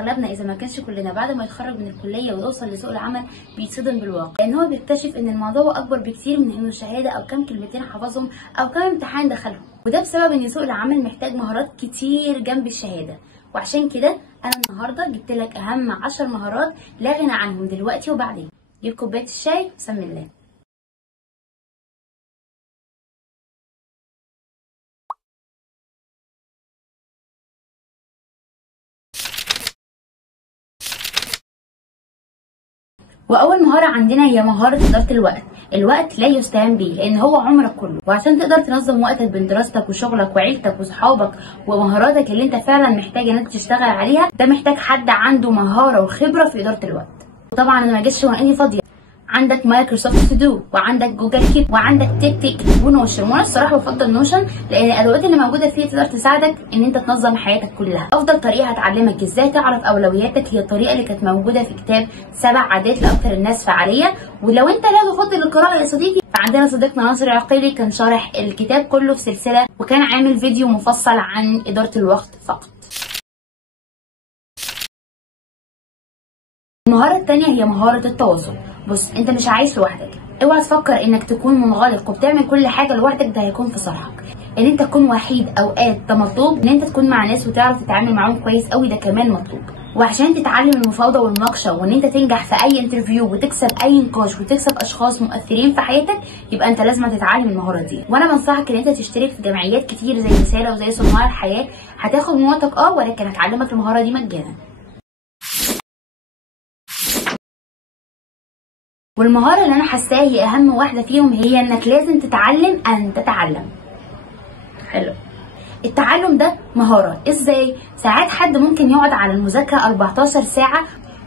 اغلبنا اذا ما كانش كلنا بعد ما يتخرج من الكليه ويوصل لسوق العمل بيتصدم بالواقع، لان هو بيكتشف ان الموضوع اكبر بكتير من انه شهاده او كام كلمتين حفظهم او كام امتحان دخلهم، وده بسبب ان سوق العمل محتاج مهارات كتير جنب الشهاده. وعشان كده انا النهارده جبت لك اهم 10 مهارات لا غنى عنهم دلوقتي وبعدين. جيب كوبايه الشاي وسمي الله. واول مهاره عندنا هي مهاره اداره الوقت. الوقت لا يستهان به لان هو عمرك كله، وعشان تقدر تنظم وقتك بين دراستك وشغلك وعيلتك وصحابك ومهاراتك اللي انت فعلا محتاج انك تشتغل عليها، ده محتاج حد عنده مهاره وخبره في اداره الوقت. وطبعا انا ما جيتش واني فاضيه، عندك مايكروسوفت تو دو وعندك جوجل كيب وعندك تيك ونوشن. وانا الصراحه بفضل نوشن لان الادوات اللي موجوده فيه تقدر تساعدك ان انت تنظم حياتك كلها. افضل طريقه هتعلمك ازاي تعرف اولوياتك هي الطريقه اللي كانت موجوده في كتاب 7 عادات لاكثر الناس فعاليه. ولو انت لا تفضل القراءه يا صديقي، فعندنا صديقنا ناصر عقيلي كان شارح الكتاب كله في سلسله، وكان عامل فيديو مفصل عن اداره الوقت فقط. المهارة التانية هي مهارة التواصل. بص، انت مش عايش لوحدك، اوعى تفكر انك تكون منغلق وبتعمل كل حاجة لوحدك، ده هيكون في صالحك. ان انت تكون وحيد اوقات ده مطلوب، ان انت تكون مع ناس وتعرف تتعامل معاهم كويس قوي ده كمان مطلوب. وعشان تتعلم المفاوضة والمناقشة وان انت تنجح في اي انترفيو وتكسب اي نقاش وتكسب اشخاص مؤثرين في حياتك، يبقى انت لازم تتعلم المهارة دي. وانا بنصحك ان انت تشترك في جمعيات كتير زي رسالة وزي صناع الحياة، هتاخد من وقتك ولكن هتعلمك المهارة دي مجانا. والمهارة اللي أنا حاساها هي أهم واحدة فيهم هي إنك لازم تتعلم أن تتعلم. حلو. التعلم ده مهارة. إزاي؟ ساعات حد ممكن يقعد على المذاكرة 14 ساعة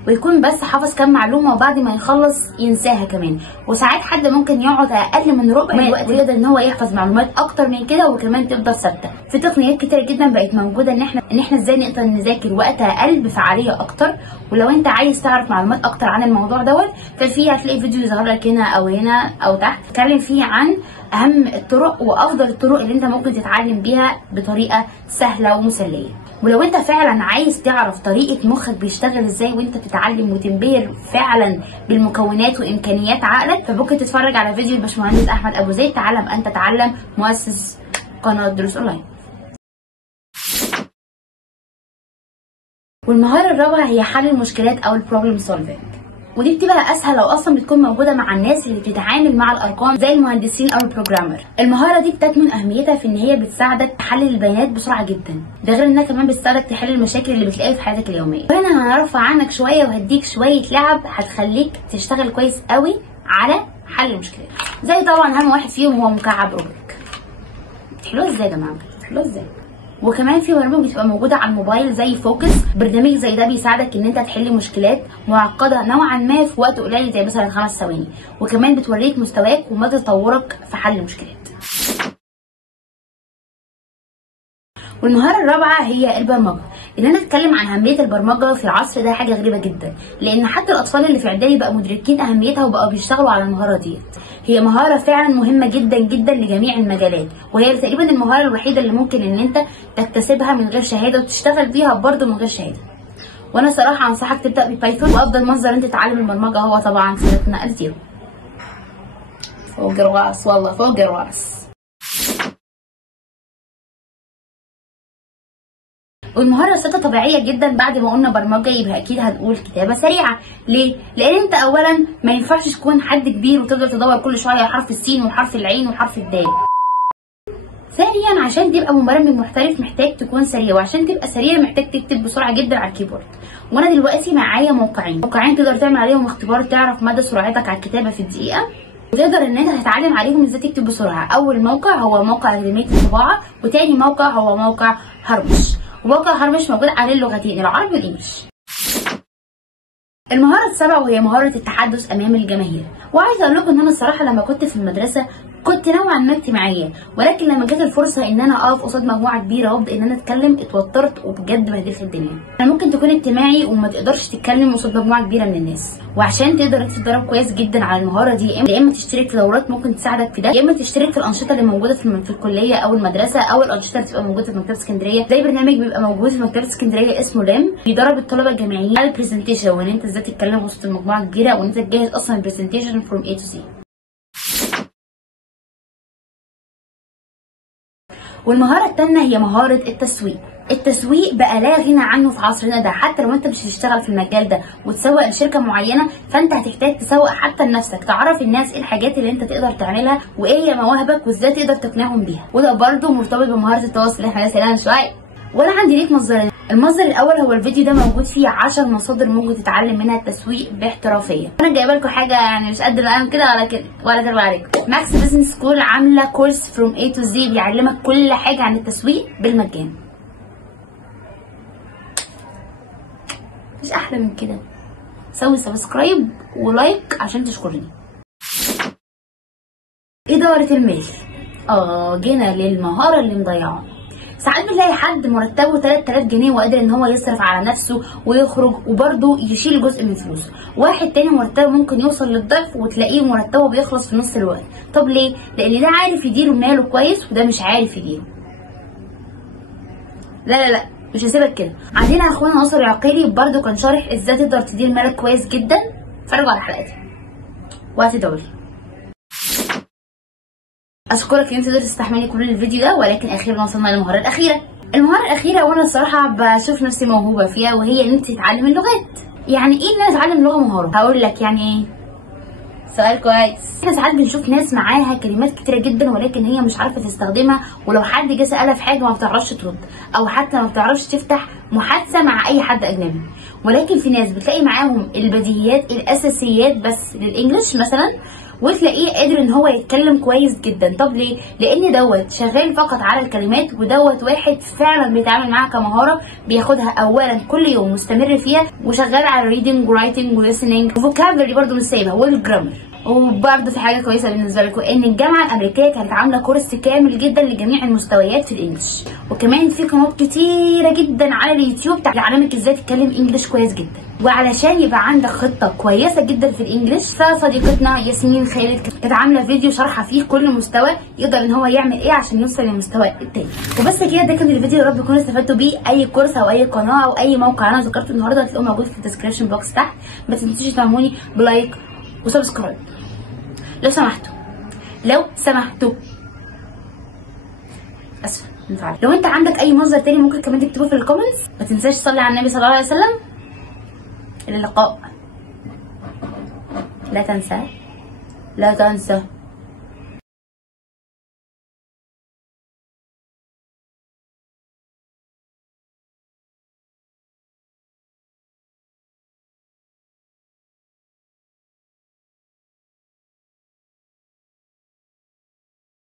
ويكون بس حافظ كام معلومة وبعد ما يخلص ينساها كمان، وساعات حد ممكن يقعد أقل من ربع الوقت ويقدر إن هو يحفظ معلومات أكتر من كده وكمان تفضل ثابتة. في تقنيات كتيرة جدا بقت موجودة إن إحنا إزاي نقدر نذاكر وقت أقل بفعالية أكتر. ولو أنت عايز تعرف معلومات أكتر عن الموضوع دوت، ففي هتلاقي فيديو يظهر لك هنا أو هنا أو تحت اتكلم فيه عن أهم الطرق وأفضل الطرق اللي أنت ممكن تتعلم بيها بطريقة سهلة ومسلية. ولو انت فعلا عايز تعرف طريقة مخك بيشتغل ازاي وانت بتتعلم وتنبهر فعلا بالمكونات وامكانيات عقلك، فممكن تتفرج على فيديو الباشمهندس احمد ابو زيد تعلم ان تتعلم، مؤسس قناة دروس اونلاين. والمهارة الرابعة هي حل المشكلات او البروبلم سولفينج، ودي بتبقى اسهل او اصلا بتكون موجوده مع الناس اللي بتتعامل مع الارقام زي المهندسين او البروجرامر. المهاره دي بتكمن اهميتها في ان هي بتساعدك تحلل البيانات بسرعه جدا، ده غير انها كمان بتساعدك تحل المشاكل اللي بتلاقيها في حياتك اليوميه. وهنا هنرفع عنك شويه وهديك شويه لعب هتخليك تشتغل كويس قوي على حل المشكلات. زي طبعا اهم واحد فيهم هو مكعب روبيك. تحلوه ازاي يا جماعه؟ تحلوه ازاي؟ وكمان في برامج بتبقى موجوده على الموبايل زي فوكس. برنامج زي ده بيساعدك ان انت تحل مشكلات معقده نوعا ما في وقت قليل زي مثلا 5 ثواني، وكمان بتوريك مستواك ومدى تطورك في حل المشكلات. والمهاره الرابعه هي البرمجه. ان انا اتكلم عن اهميه البرمجه في العصر ده حاجه غريبه جدا، لان حتى الاطفال اللي في اعدادي بقوا مدركين اهميتها وبقوا بيشتغلوا على المهاره دي. هي مهاره فعلا مهمه جدا جدا لجميع المجالات، وهي تقريبا المهاره الوحيده اللي ممكن ان انت تكتسبها من غير شهاده وتشتغل بيها برضه من غير شهاده. وانا صراحه انصحك تبدا ببايثون، وافضل مصدر انت تتعلم البرمجه هو طبعا سيرتنا الزيرو. فوق الراس والله فوق الراس. والمهاره السادسه طبيعيه جدا، بعد ما قلنا برمجه يبقى اكيد هنقول كتابه سريعه. ليه؟ لان انت اولا ما ينفعش تكون حد كبير وتفضل تدور كل شويه على حرف السين وحرف العين وحرف الدال. ثانيا عشان تبقى مبرمج محترف محتاج تكون سريع، وعشان تبقى سريع محتاج تكتب بسرعه جدا على الكيبورد. وانا دلوقتي معايا موقعين تقدر تعمل عليهم اختبار تعرف مدى سرعتك على الكتابه في الدقيقه، وتقدر ان انت تتعلم عليهم ازاي تكتب بسرعه. اول موقع هو موقع اكاديميه الطباعه، وتاني موقع هو موقع هرمش. وموقع هرمش موجود عليه اللغتين العربي والانجليزي. المهاره السابعه وهي مهاره التحدث امام الجماهير. وعايزه اقول لكم ان انا الصراحه لما كنت في المدرسه كنت نوعا ما اجتماعيه، ولكن لما جت الفرصه ان انا اقف قصاد مجموعه كبيره وابدا ان انا اتكلم اتوترت وبجد بهدلت الدنيا. انا ممكن تكون اجتماعي وما تقدرش تتكلم قصاد مجموعه كبيره من الناس، وعشان تقدر تتدرب كويس جدا على المهاره دي يا اما تشترك في دورات ممكن تساعدك في ده، يا اما تشترك في الانشطه اللي موجوده في الكليه او المدرسه، او الانشطه اللي بتبقى موجوده في مكتبه اسكندريه. زي برنامج بيبقى موجود في مكتبه اسكندريه اسمه لام، بيدرب الطلبه الجامعيين على البرزنتيشن، وان انت ازاي تتكلم وسط المجموعه الكبيره، وان انت تجهز اصلا البرزنتيشن فروم A to Z. والمهاره الثانيه هي مهاره التسويق. التسويق بقى لا غنى عنه في عصرنا ده، حتى لو انت مش هتشتغل في المجال ده وتسوق لشركه معينه، فانت هتحتاج تسوق حتى لنفسك، تعرف الناس ايه الحاجات اللي انت تقدر تعملها وايه هي مواهبك وازاي تقدر تقنعهم بيها. وده برده مرتبط بمهاره التواصل اللي احنا لسه قايلينها من شويه. وانا عندي ليك مصدرين. المصدر الاول هو الفيديو ده، موجود فيه 10 مصادر ممكن تتعلم منها التسويق باحترافيه. انا جايبه لكم حاجه يعني مش قد القلم كده ولا كده ولا تربى عليكم. ماكس بزنس سكول عامله كورس فروم A to Z بيعلمك كل حاجه عن التسويق بالمجان. مش احلى من كده. سوي سبسكرايب ولايك عشان تشكرني. اداره المال. جينا للمهاره اللي مضيعه. ساعات بنلاقي حد مرتبه 3000 جنيه وقادر ان هو يصرف على نفسه ويخرج وبرده يشيل جزء من فلوسه. واحد تاني مرتبه ممكن يوصل للضعف وتلاقيه مرتبه بيخلص في نص الوقت. طب ليه؟ لان ده عارف يدير ماله كويس وده مش عارف يديره. لا مش هسيبك كده. عندنا اخونا ناصر العقيلي برده كان شارح ازاي تقدر تدير مالك كويس جدا. اتفرجوا على حلقتي واعتدوا. اشكرك ان انت قدرت تستحملي كل الفيديو ده، ولكن اخيرا وصلنا للمهاره الاخيره. المهاره الاخيره وانا الصراحه بشوف نفسي موهوبه فيها، وهي ان انت تتعلمي اللغات. يعني ايه ان انا اتعلم لغه مهاره؟ هقول لك يعني ايه. سؤال كويس. احنا ساعات بنشوف ناس معاها كلمات كتيره جدا ولكن هي مش عارفه تستخدمها، ولو حد جه سالها في حاجه ما بتعرفش ترد، او حتى ما بتعرفش تفتح محادثه مع اي حد اجنبي. ولكن في ناس بتلاقي معاهم البديهيات الاساسيات بس للانجليش مثلا، وتلاقيه قادر ان هو يتكلم كويس جدا. طب ليه؟ لان دوت شغال فقط على الكلمات، ودوت واحد فعلا بيتعامل معاها كمهاره، بياخدها اولا كل يوم مستمر فيها، وشغال على ريدنج ورايتنج وليسننج وفوكابلري برده مش سايبها، والجرامر. وبرده في حاجه كويسه بالنسبه لكم، ان الجامعه الامريكيه كانت عامله كورس كامل جدا لجميع المستويات في الانجليش، وكمان في قنوات كتيره جدا على اليوتيوب تعلمك ازاي تتكلم انجليش كويس جدا. وعلشان يبقى عندك خطه كويسه جدا في الانجليش، فصديقتنا ياسمين خالد كانت عامله فيديو شرحه فيه كل مستوى يقدر ان هو يعمل ايه عشان يوصل للمستوى التاني. وبس كده، ده كان الفيديو، يا رب تكونوا استفدتوا بيه. اي كورس او اي قناه او اي موقع انا ذكرته النهارده هتلاقوه موجود في الديسكربشن بوكس تحت. ما تنسوش تدعموني بلايك وسبسكرايب لو سمحتوا. اسفه نفعل. لو انت عندك اي مصدر تاني ممكن كمان تكتبه في الكومنتس. ما تنساش تصلي على النبي صلى الله عليه وسلم. الى اللقاء. لا تنسى